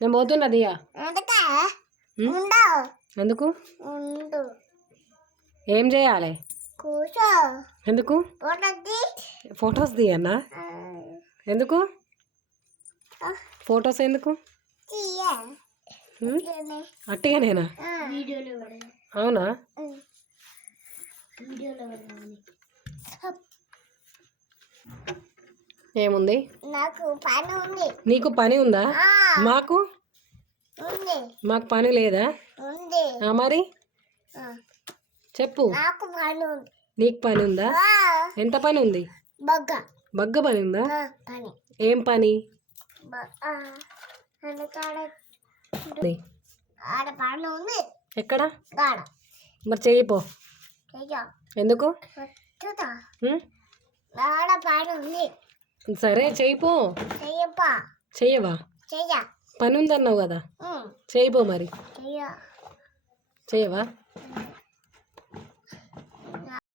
నేను పోతున్నది ఎందుకు ఏం చేయాలి ఎందుకు ఫొటోస్ తీయన్నా ఎందుకు ఫొటోస్ ఎందుకు అట్టిగానేనా అవునా ఏముంది నీకు పని ఉందా మాకు పని లేదా మరి చెప్పు నీకు పని ఉందా ఎంత పని ఉంది బగ్గ పని ఉందా ఏం పని ఎక్కడ మరి చెయ్యిపో ఎందుకు సరే చెయ్యిపో చెయ్యవా పని ఉందన్నావు కదా చెయ్యిపో మరి చెయ్యవా